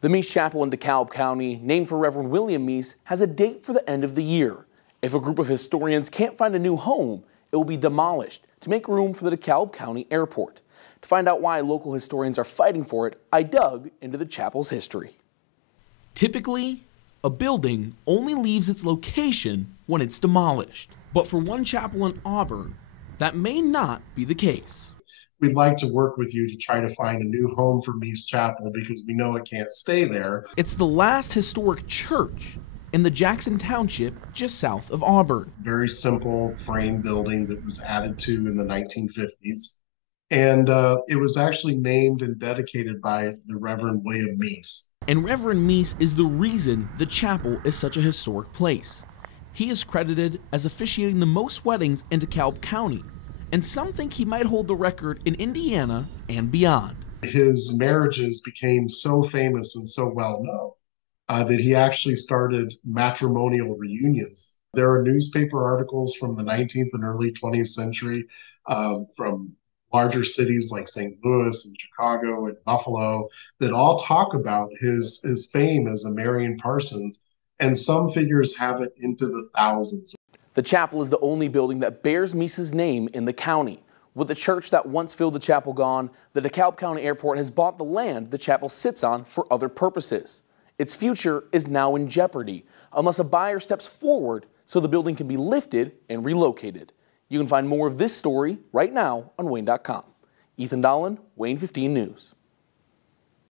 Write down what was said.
The Meese Chapel in DeKalb County, named for Reverend William Meese, has a date for the end of the year. If a group of historians can't find a new home, it will be demolished to make room for the DeKalb County Airport. To find out why local historians are fighting for it, I dug into the chapel's history. Typically, a building only leaves its location when it's demolished. But for one chapel in Auburn, that may not be the case. We'd like to work with you to try to find a new home for Meese Chapel because we know it can't stay there. It's the last historic church in the Jackson Township just south of Auburn. Very simple frame building that was added to in the 1950s. And it was actually named and dedicated by the Reverend William Meese. And Reverend Meese is the reason the chapel is such a historic place. He is credited as officiating the most weddings in DeKalb County, and some think he might hold the record in Indiana and beyond. His marriages became so famous and so well known that he actually started matrimonial reunions. There are newspaper articles from the 19th and early 20th century from larger cities like St. Louis and Chicago and Buffalo that all talk about his fame as a Marian Parsons, and some figures have it into the thousands. The chapel is the only building that bears Meese's name in the county. With the church that once filled the chapel gone, the DeKalb County Airport has bought the land the chapel sits on for other purposes. Its future is now in jeopardy unless a buyer steps forward so the building can be lifted and relocated. You can find more of this story right now on Wayne.com. Ethan Dolan, Wayne 15 News.